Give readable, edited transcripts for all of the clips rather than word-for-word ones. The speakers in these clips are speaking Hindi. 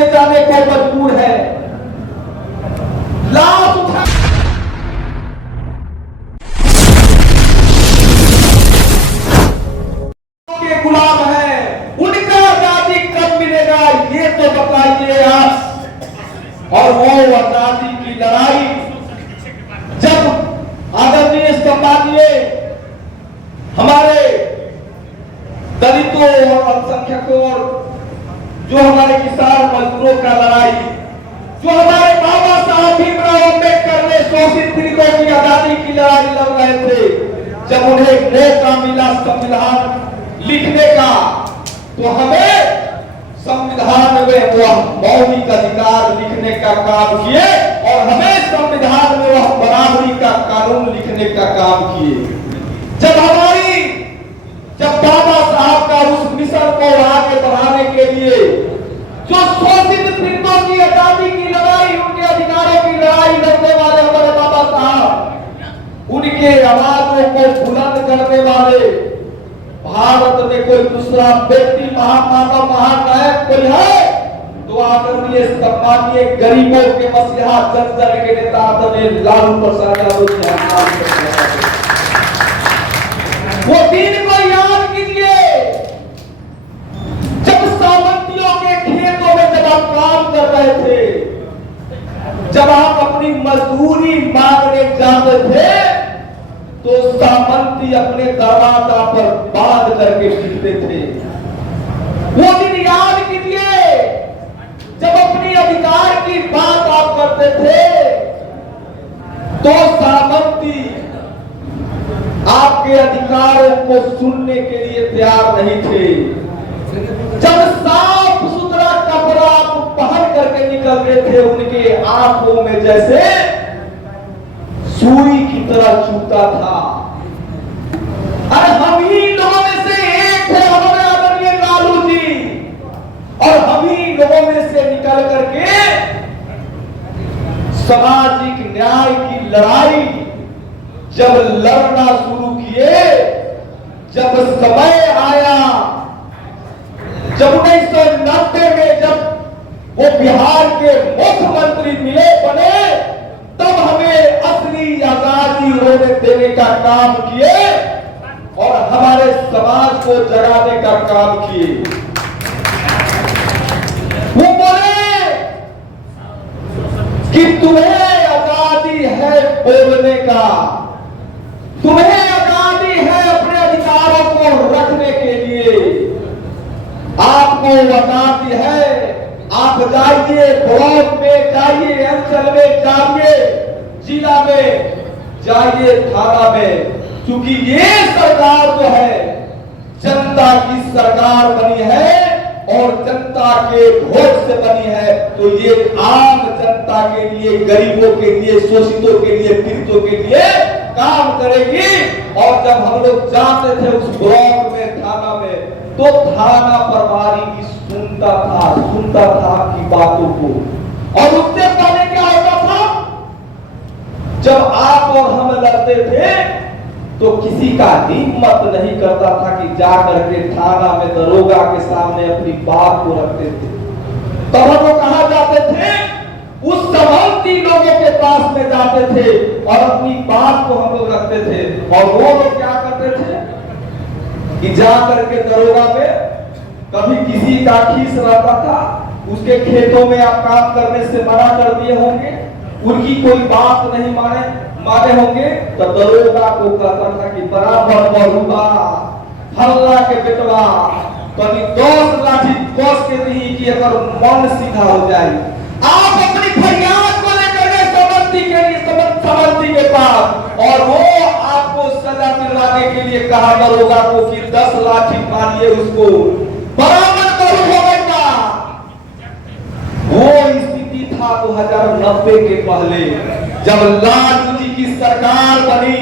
ले जाने को मजबूर है। लाश उठा के गुलाम है, उनका आजादी कब मिलेगा ये तो बताइए आप। और वो आजादी की लड़ाई जब आदरणीय सम्मानीय हमारे दलितों और अल्पसंख्यकों और जो हमारे किसान मजदूरों का लड़ाई, जो हमारे बाबा साहब भीमराव अम्बेडकर ने शोषित पीड़ितों की आजादी की लड़ाई लड़ रहे थे, जब उन्हें मौका मिला संविधान लिखने का, तो हमें संविधान में वह मौलिक अधिकार लिखने का काम किए और हमें संविधान में वह बराबरी का कानून लिखने का काम किए। जब बाबा साहब का उस मिशन को आगे बढ़ाने के लिए जो शोषित पीड़ितों की आजादी की लड़ाई, उनके अधिकारों की लड़ाई लड़ने वाले हमारे बाबा साहब, उनके आवाजों को बुलंद करने वाले भारत में कोई दूसरा व्यक्ति महामानव महानायक कोई है तो आदरणीय सम्मानीय गरीबों के मसीहा जन के नेता आदरणीय लालू प्रसाद यादव। वो दिन को याद कीजिए जब सामंतियों के खेतों में जब आप काम कर रहे थे, जब आप अपनी मजदूरी मांगने जाते थे तो सामंती अपने दरवाजा पर बांध करके फिरते थे। वो दिन याद कीजिए जब अपनी अधिकार की बात आप करते थे तो सामंती आपके अधिकारों को सुनने के लिए तैयार नहीं थे। जब साफ सुथरा कपड़ा आप पहन करके निकलते थे, उनके आंखों में जैसे सुई की तरह चुभता था। अरे हम ही लोगों में से एक थे हमारे आदरणीय लालू जी, और हम ही लोगों में से निकल करके सामाजिक न्याय की लड़ाई जब लड़ना शुरू किए, जब समय आया, जब 1990 में जब वो बिहार के मुख्यमंत्री बने, तब हमें असली आजादी उन्होंने देने का काम किए और हमारे समाज को जगाने का काम किए। वो बोले कि तुम्हें आजादी है बोलने का, तुम्हें आजादी है अपने अधिकारों को रखने के लिए, आपको आजादी है, आप जाइए ब्लॉक में, जाइए अंचल में, जाइए जिला में, जाइए थाना में, क्योंकि ये सरकार जो है जनता की सरकार बनी है और जनता के वोट से बनी है, तो ये आम जनता के लिए, गरीबों के लिए, शोषितों के लिए, पीड़ितों के लिए काम करेगी। और जब हम लोग जाते थे उस ब्लॉक में, थाना में, तो थाना प्रभारी की सुनता था आपकी बातों को। और उससे पहले क्या होता था, जब आप और हम लड़ते थे तो किसी का हिम्मत नहीं करता था कि जा करके थाना में दरोगा के सामने अपनी बात को रखते थे। तब हम लोग कहां जाते थे, उस समंती लोगों के पास में जाते थे और अपनी बात को हम लोग रखते थे। और वो लोग क्या करते थे कि जा करके दरोगा में कभी किसी का खीस रहता था, उसके खेतों में आप काम करने से मना कर दिए होंगे, उनकी कोई बात नहीं माने होंगे, तो दरोगा को कहता था कि बराबर बहुबा हल्ला के बेटवा कभी 10 लाठी कस के दी कि अगर मन सीधा हो जाए। आप अपनी फरियाद को लेकर गए समंती के पास और वो आपको सजा दिलवाने के लिए कहा दरोगा को कि 10 लाठी मारिए उसको, बराबर करो होगा। वो स्थिति था 2090 के पहले, जब लालू जी की सरकार बनी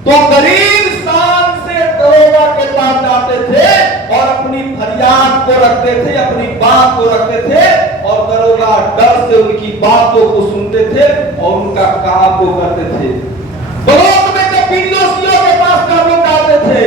तो गरीब शान से दरोगा के पास जाते थे और अपनी फरियाद को रखते थे, अपनी बात को रखते थे, और दरोगा डर से उनकी बातों को सुनते थे और उनका काम को करते थे। ब्लॉक में जब पीडीओ के पास हम लोग जाते थे,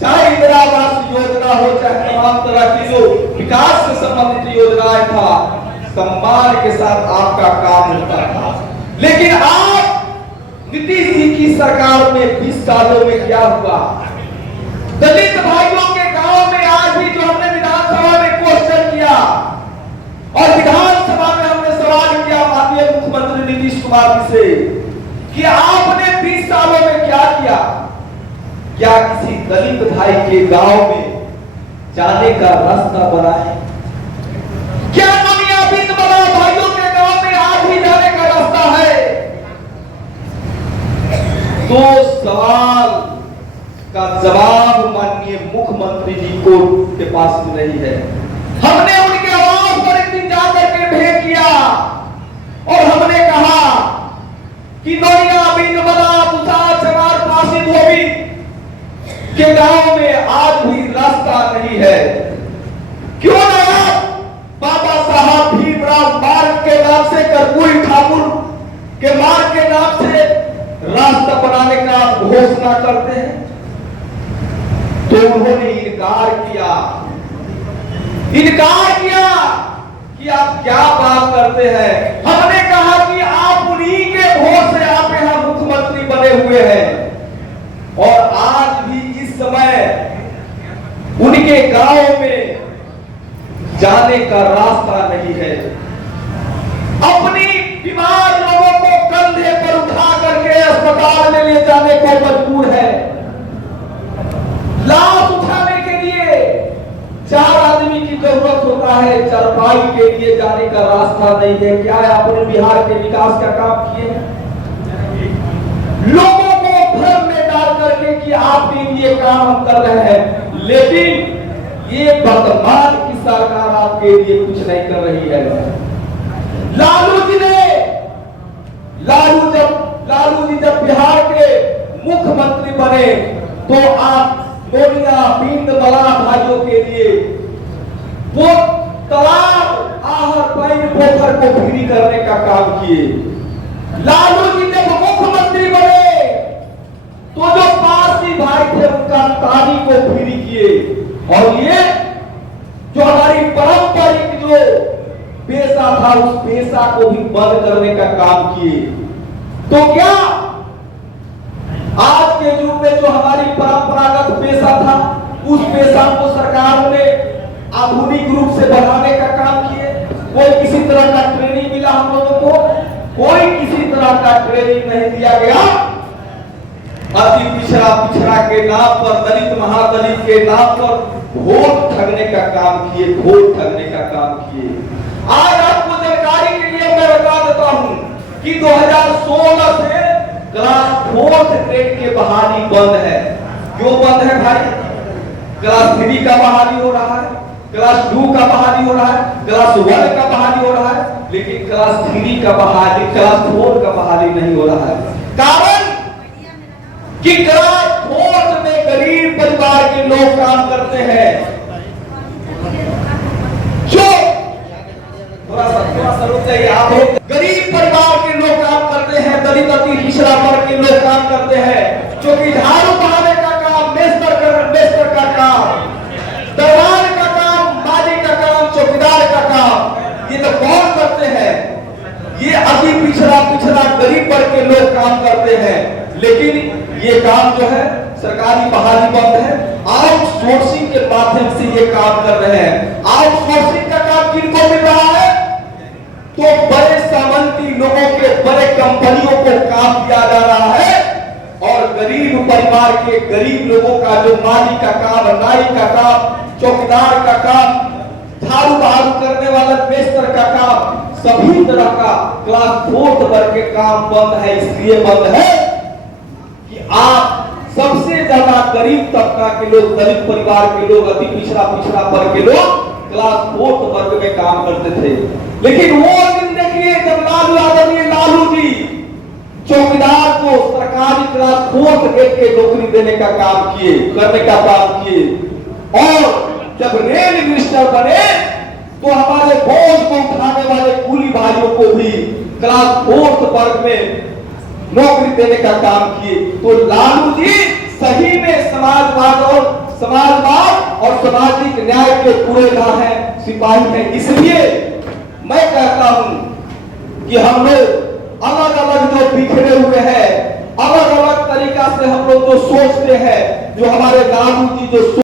चाहे इंदिरा आवास योजना हो, चाहे तमाम तरह की जो विकास से संबंधित योजनाएं था, सम्मान के साथ आपका काम होता था। लेकिन आप नीतीश जी की सरकार में 20 सालों में क्या हुआ? दलित भाइयों के गांव में आज भी जो हमने विधानसभा में क्वेश्चन किया और विधानसभा में हमने सवाल किया माननीय मुख्यमंत्री नीतीश कुमार जी से कि आपने 20 सालों में क्या किया? क्या किसी दलित भाई के गांव में जाने का रास्ता बना है? क्या दुनियाबीन बना भाइयों के गांव में आज भी जाने का रास्ता है? तो सवाल का जवाब माननीय मुख्यमंत्री जी को के पास नहीं है। हमने उनके आवास पर एक दिन जाकर के भेंट किया और हमने कहा कि दुनियाबीन बना तुषार चमार फांसी धोबी के गांव में आज भी रास्ता नहीं है। क्यों ना बाबा साहब भीमराव मार्ग के नाम से, कर्पूरी ठाकुर के मार्ग के नाम से रास्ता बनाने का घोषणा करते हैं? तो उन्होंने इनकार किया कि आप क्या बात करते हैं। हमने कहा कि आप उन्हीं के वोट से आप यहां मुख्यमंत्री बने हुए हैं और आज भी इस समय उनके गांव में जाने का रास्ता नहीं है। अपनी बीमार लोगों को कंधे पर उठा करके अस्पताल में ले जाने को मजबूर है। लाश उठाने के लिए 4 आदमी की जरूरत होता है, चारपाई के लिए जाने का रास्ता नहीं है। क्या है आपने बिहार के विकास का काम किए? लोगों को भ्रम में डाल करके कि आपके लिए काम हम कर रहे हैं, लेकिन ये वर्तमान की सरकार आपके लिए कुछ नहीं कर रही है। लालू जी जब बिहार के मुख्यमंत्री बने तो आप मोनिया बींद बला भाइयों के लिए वो तालाब आहर पाइन पोखर को फ्री करने का काम किए। लालू जी जब मुख्यमंत्री बने तो जो पारसी भाई थे उनका तारी को फ्री किए और ये जो हमारी पारंपरिक जो पेशा था उस पेशा को भी बंद करने का काम किए। तो क्या आज के युग में जो हमारी परंपरागत पेशा था उस पेशा को सरकार ने आधुनिक रूप से बढ़ाने का काम किए? कोई किसी तरह का ट्रेनिंग मिला हम लोगों को? कोई किसी तरह का ट्रेनिंग नहीं दिया गया। अति पिछड़ा के नाम पर, दलित महादलित के नाम पर वोट ठगने का काम किए, वोट ठगने का काम किए। आज आपको जानकारी के लिए मैं बता देता हूं कि 2016 से क्लास 4th ग्रेड के बहाली बंद है। क्यों बंद है भाई? क्लास 3 का बहाली हो रहा है, क्लास 2 का बहाली हो रहा है, क्लास 1 का बहाली हो रहा है, लेकिन क्लास 3 का बहाली, क्लास 4 का बहाली नहीं हो रहा है। कारण कि क्लास 4 में गरीब परिवार के लोग काम करते हैं। जो थोड़ा सा रुक जाइए आप। गरीब परिवार के लोग काम करते हैं, दलित अति पिछड़ा वर्ग के लोग काम करते हैं, जो कि झाड़ू बहाने का काम, मेस्तर का काम, दरबार का काम, माली का काम, चौकीदार का काम, ये तो कौन करते हैं? ये अति पिछड़ा गरीब वर्ग के लोग काम करते हैं। लेकिन ये काम जो है सरकारी बहाली बंद है, आउटसोर्सिंग के माध्यम से ये काम कर रहे हैं। आउटसोर्सिंग का काम किनको मिल रहा है? तो बड़े सामंती लोगों के, बड़े कंपनियों को काम दिया जा रहा है और गरीब परिवार के गरीब लोगों का जो माली का काम, नाई का काम, चौकीदार का काम, झाड़ू बहारू करने वाला मेस्तर का काम, सभी तरह का क्लास 4th वर्ग के काम बंद है। इसलिए बंद है कि आप सबसे ज्यादा गरीब तबका के लोग, दलित परिवार के लोग, अति पिछड़ा वर्ग के लोग क्लास 4th वर्ग में काम करते थे। लेकिन वो दिन देखिए जब लालू जी चौकीदार को सरकारी क्लास 4th ग्रेड के नौकरी देने का काम किए, करने का काम किए, और जब रेल मिनिस्टर बने तो हमारे बोझ को उठाने वाले कूली भाइयों को भी क्लास 4th वर्ग में नौकरी देने का काम किए। तो लालू जी सही में समाजवाद और सामाजिक न्याय के कूड़ेदार हैं, सिपाही हैं। इसलिए मैं कहता हूं कि हम लोग अलग अलग जो बिखरे हुए हैं, अलग अलग तरीका से हम लोग जो सोचते हैं, जो हमारे दादू जी जो